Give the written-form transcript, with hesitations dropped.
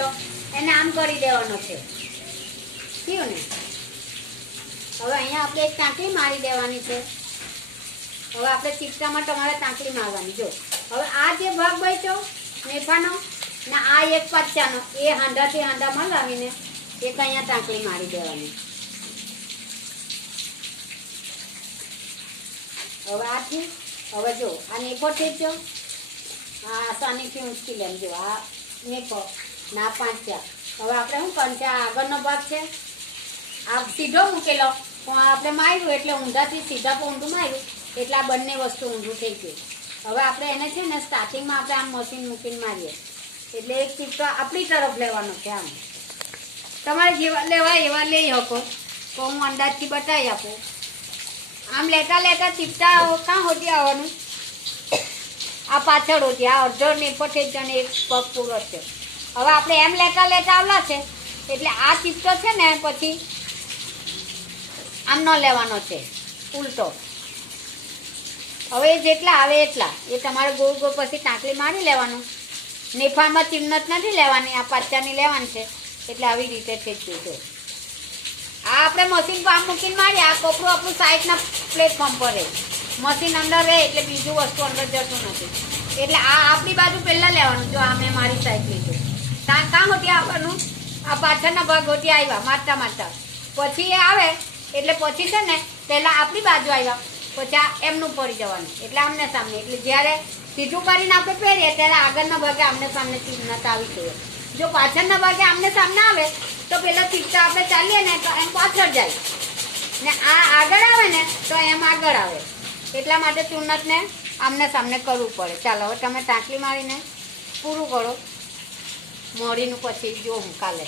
મૂકેલો એને આમ કરી દેવાનો છે, થયું ને? હવે અહીંયા આપણે એક તાંકલી મારી દેવાની છે. હવે આપણે ચીપકામાં તમારે તાંકલી મારવાની. જો હવે આ જે ભાગ બચ્યો નેફાનો ને આ એક પચ્ચાનો, એ હાંડાથી હાંડામાં લાવીને એક અહીંયા તાંકલી મારી દેવાની. હવે આથી હવે જો આ નેફો થેચ્યો, આ આસાનીથી ઊંચકી લેમ. જો આ નેફો ના પાંચા. હવે આપણે શું કરવાનું છે? આ આગળનો ભાગ છે આ સીધો મૂકેલો, પણ આપણે માર્યું એટલે ઊંધાથી સીધા પર ઊંધું માર્યું એટલે આ બંને વસ્તુ ઊંધું થઈ ગયું. હવે આપણે એને છે ને સ્ટાર્ટિંગમાં આપણે આમ મશીન મૂકીને મારીએ એટલે એક ચીપકો આપણી તરફ લેવાનો છે. આમ તમારે જેવા લેવાય એવા લઈ શકો, તો હું અંદાજથી બતાવી આપું. આમ લેતા લેતા ચીપટા કાં હોતી આવવાનું? આ પાછળ હોતી, આ અડધો નેફો થઈ અને એક પગ પૂરો છે. હવે આપણે એમ લેતા લેતા આવલા છે એટલે આ ચીપટો છે ને પછી આમ ન લેવાનો છે, ઉલટો. હવે જેટલા આવે એટલા એ તમારે ગોળ ગોળ પછી તાંકલી મારી લેવાનું. નેફામાં ચીમનટ નથી લેવાની, આ પાચાની લેવાની છે. એટલે આવી રીતે થઈ ગયું. આ આપણે મશીન પર આમ મૂકીને મારીએ, આ કપડું આપણું સાઈડના પ્લેટફોર્મ પર રહે, મશીન અંદર રહે એટલે બીજું વસ્તુ અંદર જતું નથી. એટલે આ આપણી બાજુ પહેલાં લેવાનું. જો આ મેં મારી સાઈડ લીધું, કાં હોતી આવવાનું? આ પાછળના ભાગ હોતી આવ્યા મારતા મારતા, પછી એ આવે એટલે પછી છે ને પહેલાં આપણી બાજુ આવ્યા, પછી આ એમનું પડી જવાનું એટલે આમને સામને. એટલે જ્યારે સીધું કરીને આપણે પહેરીએ ત્યારે આગળના ભાગે આમને સામને ચીમનટ આવી જોઈએ. જો પાછળના ભાગે આમને સામને આવે તો પેલા ચીપટા આપણે ચાલીએ ને તો એમ પાછળ જાય, ને આ આગળ આવે ને તો એમ આગળ આવે. એટલા માટે ચૂનટને આમને સામને કરવું પડે. ચાલો હવે તમે તાંકલી મારીને પૂરું કરો. મોડીનું પછી જોઉં કાલે.